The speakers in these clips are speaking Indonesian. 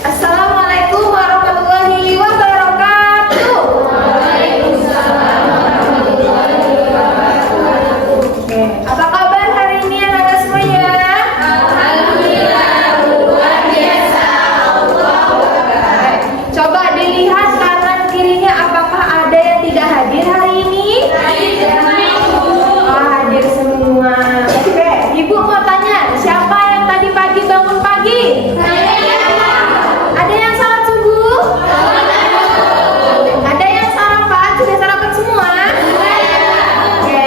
Assalamualaikum warahmatullahi wabarakatuh. Waalaikumsalam warahmatullahi wabarakatuh. Oke, apa kabar hari ini anak-anak semuanya? Alhamdulillah, luar biasa. Allahu Akbar. Coba dilihat kanan kirinya, apakah ada yang tidak hadir hari ini? Oh, hadir semua. Oke, Ibu mau tanya, siapa yang tadi pagi bangun pagi? Ada yang salat subuh? Ada yang sarapan? Sudah sarapan semua? Oke,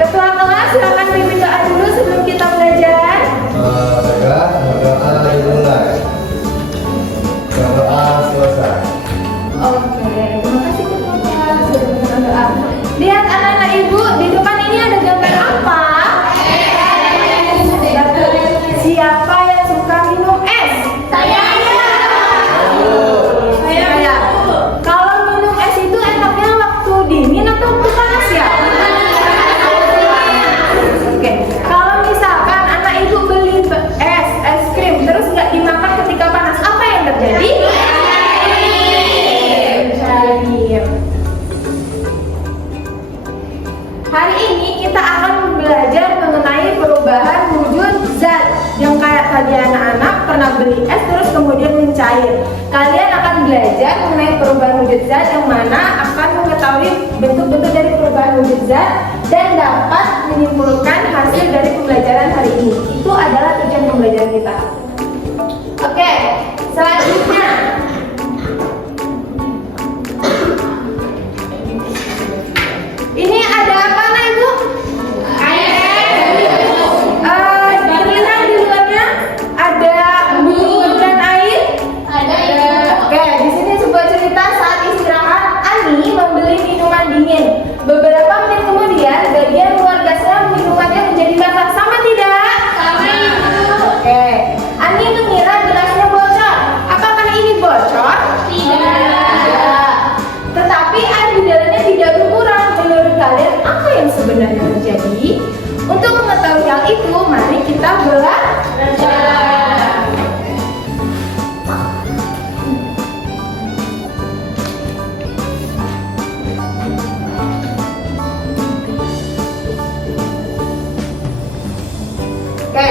ketua kelas silakan pimpin doa dulu sebelum kita belajar. Baiklah, berdoa dimulai. Berdoa selesai. Oke, terima kasih ketua kelas sudah memberikan doa. Lihat anak-anak ibu, di depan ini ada gambar apa? Siapa yang suka minum es? Saya. Kalau minum es itu enaknya waktu dingin atau waktu panas ya? Oke. Kalau misalkan anak ibu beli es krim terus nggak dimakan ketika panas, apa yang terjadi? Cair. Hari ini kita akan belajar mengenai perubahan wujud zat yang kayak tadi anak-anak pernah beli es terus kemudian mencair. Kalian akan belajar mengenai perubahan wujud zat yang mana akan mengetahui bentuk-bentuk dari perubahan wujud zat dan dapat menyimpulkan hasil dari pembelajaran hari ini. Itu adalah tujuan pembelajaran kita. Oke, selanjutnya ini ada apa, Nak Ibu? Terlihat di luarnya ada bumbu dan air. Oke, di sini sebuah cerita saat istirahat, Ani membeli minuman dingin. Beberapa menit kemudian, bagian luar gasnya minumannya menjadi basah. Sama tidak? Sama, Ibu. Oke, Ani mengira gelasnya bocor. Apakah ini bocor? Tidak. Tetapi air di dalamnya tidak berkurang. Menurut kalian apa yang sebenarnya terjadi? Untuk mengetahui hal itu, mari kita belajar. Oke,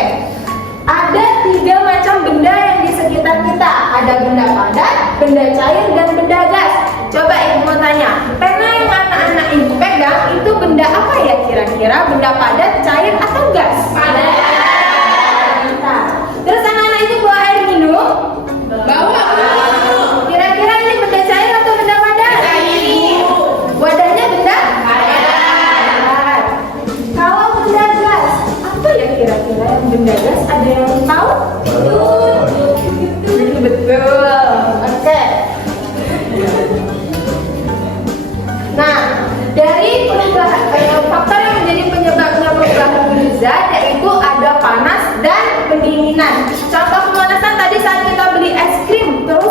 ada 3 macam benda yang di sekitar kita. Ada benda padat, benda cair, dan benda gas. Coba ibu mau tanya, pena yang anak-anak ibu pegang itu benda apa ya kira-kira? Benda padat, cair, atau gas? Padat. Nah, terus anak-anak ibu bawa air minum? Bawa. Kira-kira ini benda cair atau benda padat? Cair. Wadahnya benda? Padat. Kalau benda gas, apa ya kira-kira yang benda gas? Ada yang tahu? Betul. Oke. Nah, dari perubahan faktor yang menjadi penyebabnya perubahan wujud zat yaitu ada panas dan pendinginan. Contoh pemanasan tadi saat kita beli es krim, terus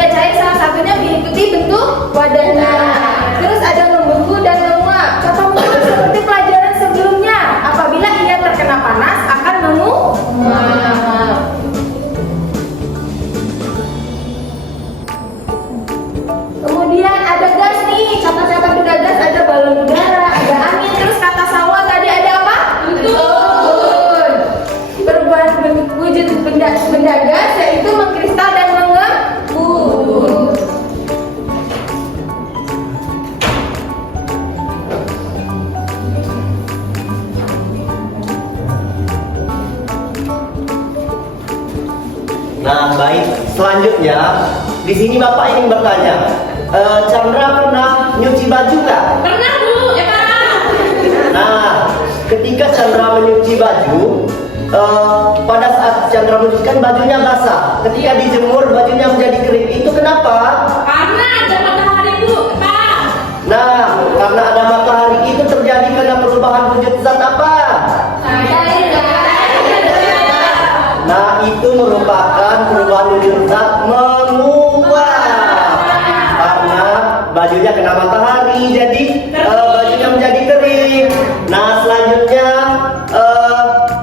tidak cair salah satunya mengikuti bentuk wadahnya. Terus ada membeku dan menguap. Contoh menguap seperti pelajaran sebelumnya. Apabila ia terkena panas akan menguap. Kemudian ada gas nih. Contoh-contoh benda gas ada balon udara, ada angin. Terus kata sawah tadi ada apa? Betul. Perubahan wujud benda gas yaitu mengkristal dan mengembun. Nah, baik. Selanjutnya, di sini Bapak ingin bertanya, Chandra pernah nyuci baju nggak? Pernah Bu, ya Kak. Nah, ketika Chandra menyuci baju, pada saat Chandra menyucikan bajunya basah. Ketika dijemur bajunya menjadi kering. Itu kenapa? Karena ada matahari Bu, Kak. Nah, karena ada matahari itu terjadi karena perubahan wujud zat apa? Nah, itu merupakan perubahan wujud zat menguap. Karena bajunya kena matahari, jadi bajunya menjadi kering. Nah, selanjutnya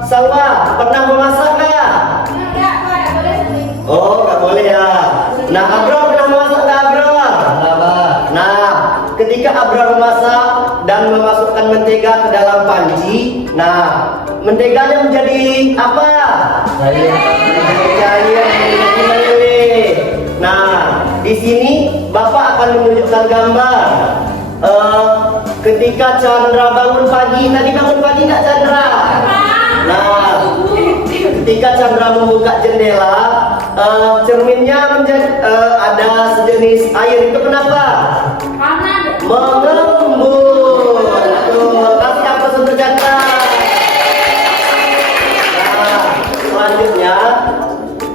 Salwa pernah memasak nggak? Enggak, Pak, nggak boleh selingkuh. Oh, nggak boleh ya. Nah, Abrar pernah memasak nggak, Abrar? Nah, ketika Abrar memasak dan memasukkan mentega ke dalam panci, nah, menteganya menjadi apa? Cair. Nah, di sini Bapak akan menunjukkan gambar. Ketika Chandra bangun pagi, tadi bangun pagi nggak Chandra? Nah, ketika Chandra membuka jendela, cerminnya menjadi ada sejenis air. Itu kenapa? Karena Mengembun. Kasih aplaus untuk Chandra. Nah, selanjutnya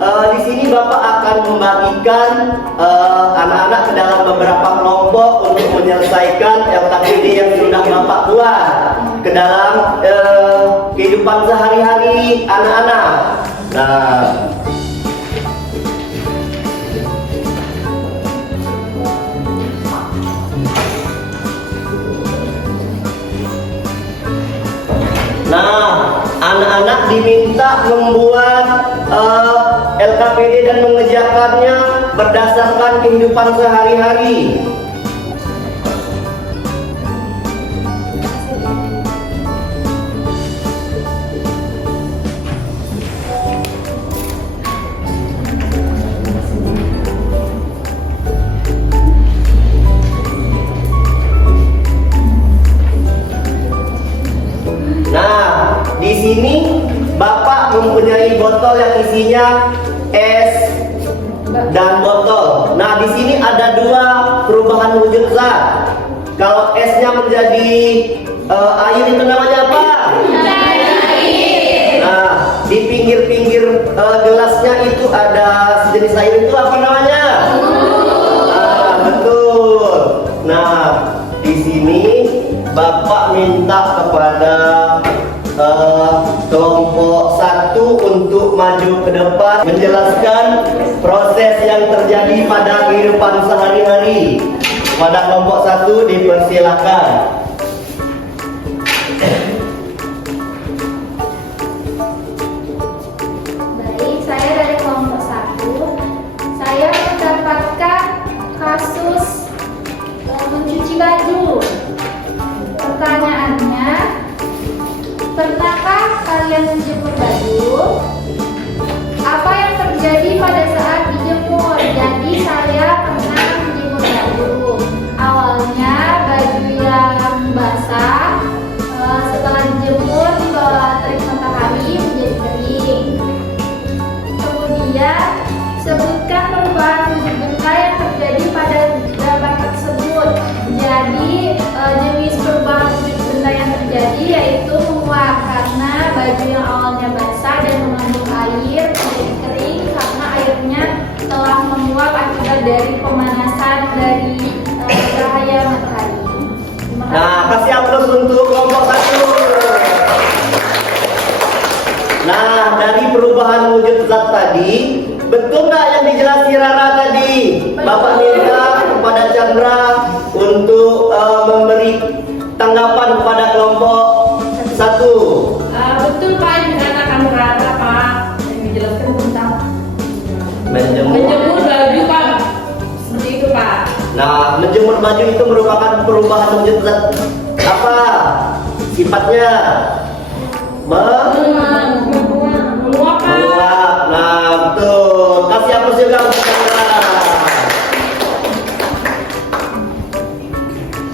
di sini Bapak akan membagikan anak-anak ke dalam beberapa kelompok untuk menyelesaikan LKPD yang sudah Bapak buat ke dalam kehidupan sehari-hari anak-anak. Nah, anak-anak diminta membuat LKPD dan mengerjakannya berdasarkan kehidupan sehari-hari. Nah, di sini Bapak mempunyai botol yang isinya es dan botol. Nah, di sini ada dua perubahan wujud zat. Kalau esnya menjadi air itu namanya apa? Nah, di pinggir-pinggir gelasnya itu ada sejenis air, itu apa namanya? Nah, betul. Nah, di sini Bapak minta kepada kelompok 1 untuk maju ke depan menjelaskan proses yang terjadi pada kehidupan sehari-hari. Pada kelompok 1 dipersilakan. Baik, saya dari kelompok 1. Saya mendapatkan kasus mencuci baju. Pertanyaannya, pernahkah kalian menjemur baju? Apa yang terjadi pada saat dijemur? Jadi saya pernah menjemur baju. Awalnya baju yang basah, setelah dijemur di bawah terik matahari menjadi kering. Kemudian sebutkan perubahan wujud benda yang terjadi pada gambar tersebut. Jadi jenis perubahan wujud benda yang terjadi yaitu menguap karena baju yang awalnya basah dan mengandung air menjadi kering karena airnya telah menguap akibat dari pemanasan dari cahaya matahari. Terima kasih. Nah, kasih aplaus untuk kelompok 1. Nah, dari perubahan wujud zat tadi, betul nggak yang dijelaskan Rara tadi? Bapak minta kepada Chandra untuk memberi tanggapan kepada kelompok 1. Betul Pak yang dikatakan Rara Pak. Yang dijelaskan tentang Menjemur. menjemur baju Pak. Seperti itu Pak. Nah, menjemur baju itu merupakan perubahan wujud zat apa? Sifatnya Menguap Pak. menguap. Nah, betul. Kasih aplaus juga untuk Chandra.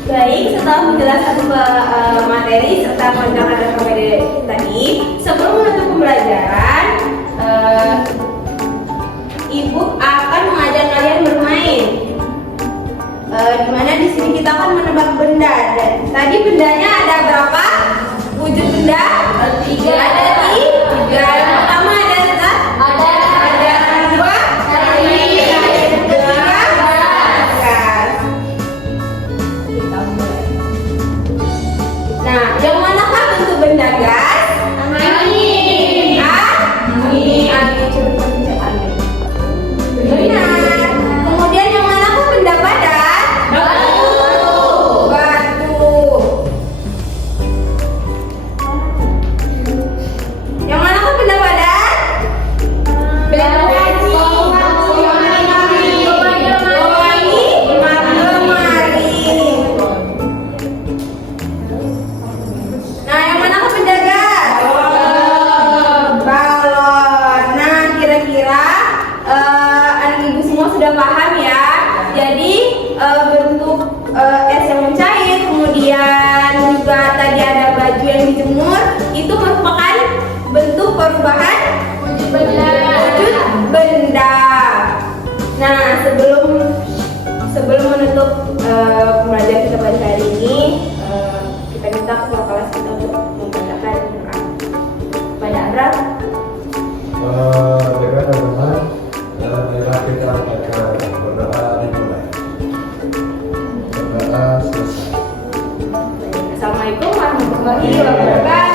Baik, setelah menjelaskan materi serta melengkapi materi tadi, sebelum menutup pembelajaran, Ibu akan mengajak kalian bermain. Dimana di sini kita akan menebak benda. Dan tadi bendanya ada berapa? Wujud benda? Ada 3. Ada 3. Yang pertama ada zat? Ada 2? Ada 3. Nah, yang manakah bentuk benda gas? Angin. Angin. Coba pencet angin. Benar. Kemudian yang manakah benda padat? Batu. Yang manakah benda padat? Nah, yang mana benda gas? Balon. Nah, kira-kira anak ibu semua sudah paham ya. Jadi bentuk es yang mencair, kemudian juga tadi ada baju yang dijemur, itu merupakan bentuk perubahan Wujud benda. wujud benda. Nah, sebelum menutup pembelajaran kita pada hari ini, kita minta ketua kelas kita untuk membacakan doa. Pada Abraham. Baiklah teman-teman, marilah kita baca berdoa dimulai. Berdoa selesai. Assalamualaikum warahmatullahi wabarakatuh.